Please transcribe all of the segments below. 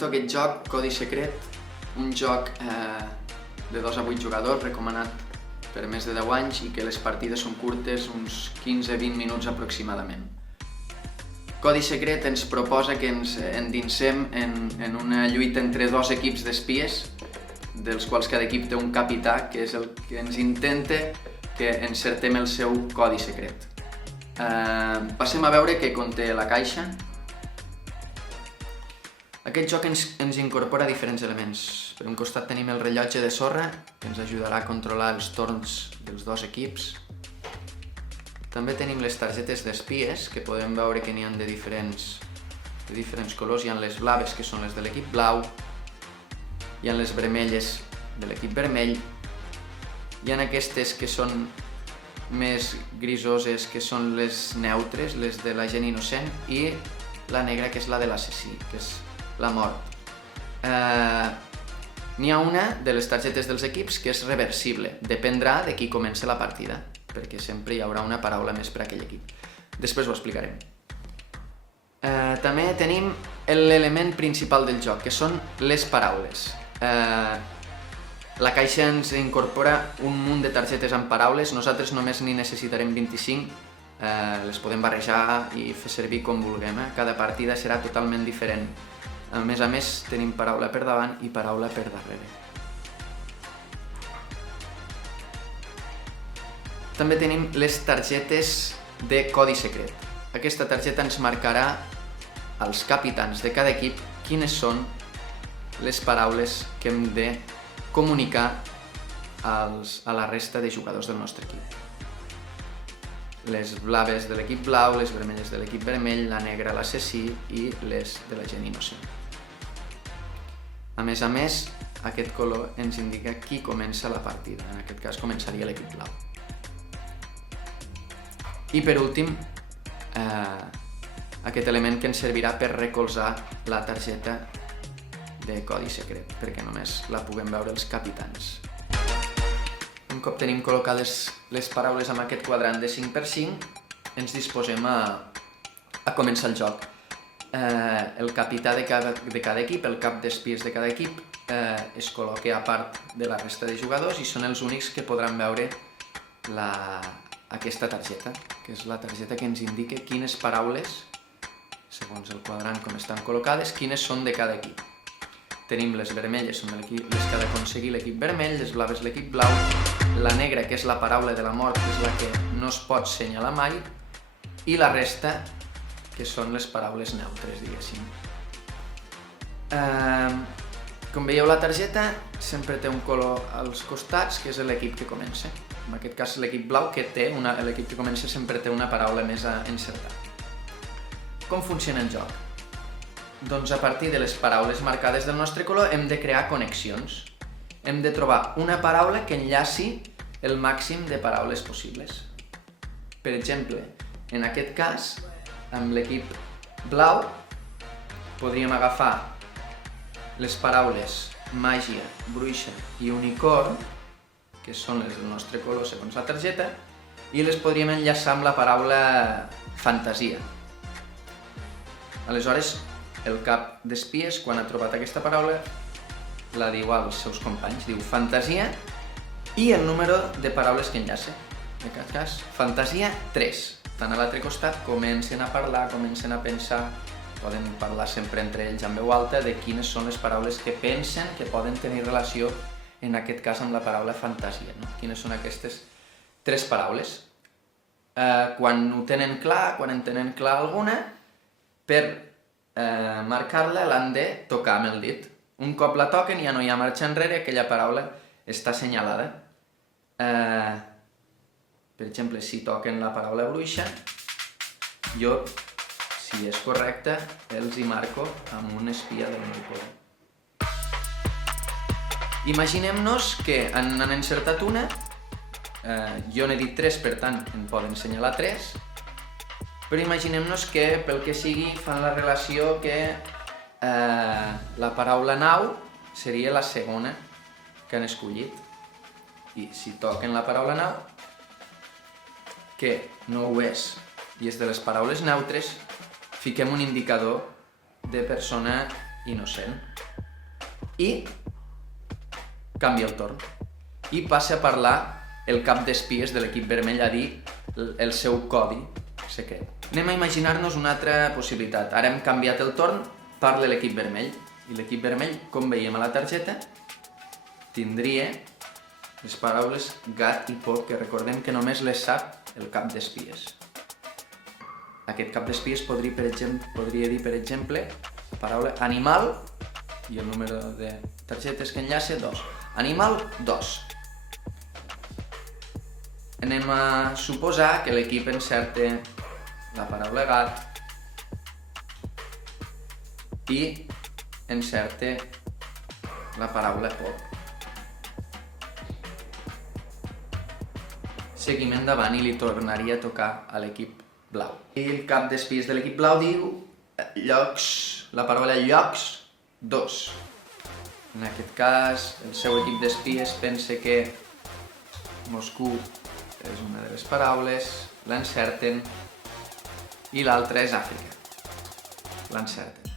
presento aquest joc, Codi Secret, un joc de 2 a 8 jugadors, recomanat per més de 10 anys i que les partides són curtes, uns 15-20 minuts aproximadament. Codi Secret ens proposa que ens endinsem en una lluita entre 2 equips d'espies, dels quals cada equip té un capità, que és el que ens intenta que encertem el seu codi secret. Passem a veure què conté la caixa. Aquest joc ens incorpora diferents elements. Per un costat tenim el rellotge de sorra, que ens ajudarà a controlar els torns dels 2 equips. També tenim les targetes d'espies, que podem veure que n'hi ha de diferents colors. Hi ha les blaves, que són les de l'equip blau. Hi ha les vermelles de l'equip vermell. Hi ha aquestes que són més grisoses, que són les neutres, les de la gent innocent, i la negra, que és la de l'assassí, que és la mort. N'hi ha una de les targetes dels equips que és reversible, dependrà de qui comença la partida, perquè sempre hi haurà una paraula més per a aquell equip. Després ho explicarem. També tenim l'element principal del joc, que són les paraules. La caixa ens incorpora un munt de targetes amb paraules, nosaltres només n'hi necessitarem 25, les podem barrejar i fer servir com vulguem, cada partida serà totalment diferent. A més, tenim paraula per davant i paraula per darrere. També tenim les targetes de codi secret. Aquesta targeta ens marcarà als capitans de cada equip quines són les paraules que hem de comunicar a la resta de jugadors del nostre equip. Les blaves de l'equip blau, les vermelles de l'equip vermell, la negra l'assassí i les de la gent innocent. A més, aquest color ens indica qui comença la partida. En aquest cas començaria l'equip blau. I per últim, aquest element que ens servirà per recolzar la targeta de codi secret, perquè només la puguem veure els capitans. Un cop tenim col·locades les paraules amb aquest quadrant de 5x5, ens disposem a començar el joc. El capità de cada equip, el cap d'espies de cada equip, es col·loca a part de la resta de jugadors i són els únics que podran veure aquesta targeta, que és la targeta que ens indica quines paraules, segons el quadrant com estan col·locades, quines són de cada equip. Tenim les vermelles, són les que ha d'aconseguir l'equip vermell, les blaves l'equip blau, la negra, que és la paraula de la mort, que és la que no es pot assenyalar mai, i la resta, que són les paraules neutres, diguéssim. Com veieu, la targeta sempre té un color als costats, que és l'equip que comença. En aquest cas, l'equip blau, l'equip que comença sempre té una paraula més a encertar. Com funciona el joc? Doncs a partir de les paraules marcades del nostre color hem de crear connexions. Hem de trobar una paraula que enllaci el màxim de paraules possibles. Per exemple, en aquest cas, amb l'equip blau, podríem agafar les paraules màgia, bruixa i unicorn, que són les del nostre color segons la targeta, i les podríem enllaçar amb la paraula fantasia. Aleshores, el cap d'espies, quan ha trobat aquesta paraula, la diu als seus companys, diu fantasia i el número de paraules que enllaça. En aquest cas, fantasia 3. Tant a l'altre costat comencen a parlar, comencen a pensar, poden parlar sempre entre ells en veu alta de quines són les paraules que pensen que poden tenir relació, en aquest cas, amb la paraula fantasia. Quines són aquestes 3 paraules. Quan ho tenen clar, quan en tenen clar alguna, per marcar-la l'han de tocar amb el dit. Un cop la toquen ja no hi ha marxa enrere, aquella paraula està assenyalada. Per exemple, si toquen la paraula bruixa, jo, si és correcte, els hi marco amb un espia del meu color. Imaginem-nos que n'han encertat una, jo n'he dit 3, per tant en poden assenyalar 3, però imaginem-nos que, pel que sigui, fan la relació que la paraula nau seria la segona que han escollit. I si toquen la paraula nau, que no ho és, i és de les paraules neutres, fiquem un indicador de persona innocent. I canvia el torn. I passa a parlar el cap d'espies de l'equip vermell a dir el seu codi secret. Anem a imaginar-nos una altra possibilitat. Ara hem canviat el torn, parla l'equip vermell. I l'equip vermell, com veiem a la targeta, tindria les paraules gat i porc, que recordem que només les sap el cap d'espies. Aquest cap d'espies podria dir, per exemple, la paraula animal i el número de targetes que enllaça, 2. Animal, 2. Anem a suposar que l'equip encerta la paraula gat i encerta la paraula porc. Seguim endavant i li tornaria a tocar a l'equip blau. I el cap d'espies de l'equip blau diu llocs, la paraula llocs, 2. En aquest cas, el seu equip d'espies pensa que Moscou és una de les paraules, l'encerten, i l'altra és Àfrica. L'encerten.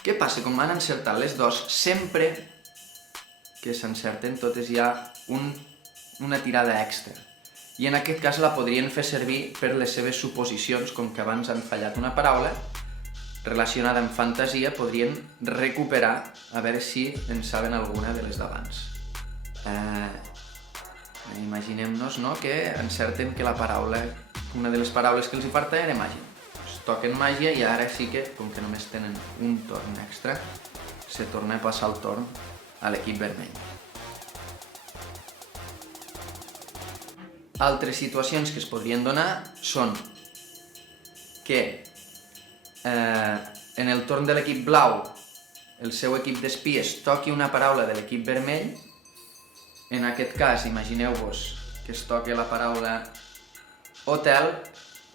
Què passa? Com han encertat les 2, sempre que s'encerten totes hi ha una tirada extra. I en aquest cas la podrien fer servir per les seves suposicions, com que abans han fallat una paraula relacionada amb fantasia, podrien recuperar a veure si en saben alguna de les d'abans. Imaginem-nos que encerten que una de les paraules que els hi falta era màgia. Toquen màgia i ara sí que, com que només tenen un torn extra, se torna a passar el torn a l'equip vermell. Altres situacions que es podrien donar són que en el torn de l'equip blau el seu equip d'espies toqui una paraula de l'equip vermell. En aquest cas, imagineu-vos que es toca la paraula hotel,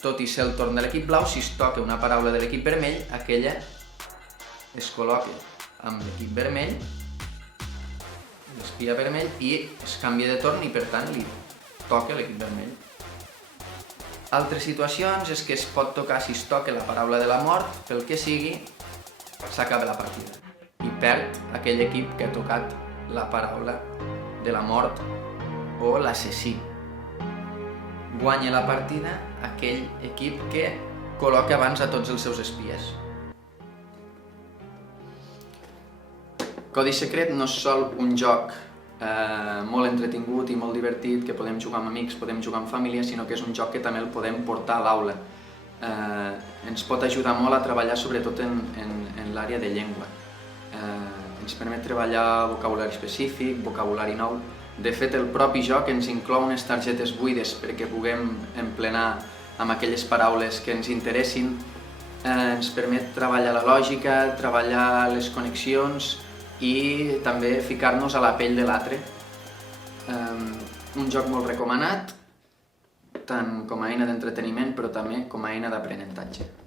tot i ser el torn de l'equip blau, si es toca una paraula de l'equip vermell, aquella es col·loca amb l'equip vermell, l'espia vermell, i es canvia de torn i per tant li toca l'equip vermell. Altres situacions és que es pot tocar, si es toca la paraula de la mort, pel que sigui, s'acaba la partida. I perd aquell equip que ha tocat la paraula de la mort o l'assassí. Guanya la partida aquell equip que col·loca abans a tots els seus espies. Codi Secret no és sol un joc molt entretingut i molt divertit, que podem jugar amb amics, podem jugar amb família, sinó que és un joc que també el podem portar a l'aula. Ens pot ajudar molt a treballar sobretot en l'àrea de llengua. Ens permet treballar vocabulari específic, vocabulari nou. De fet, el propi joc ens inclou unes targetes buides perquè puguem emplenar amb aquelles paraules que ens interessin. Ens permet treballar la lògica, treballar les connexions i també ficar-nos a la pell de l'altre. Un joc molt recomanat, tant com a eina d'entreteniment però també com a eina d'aprenentatge.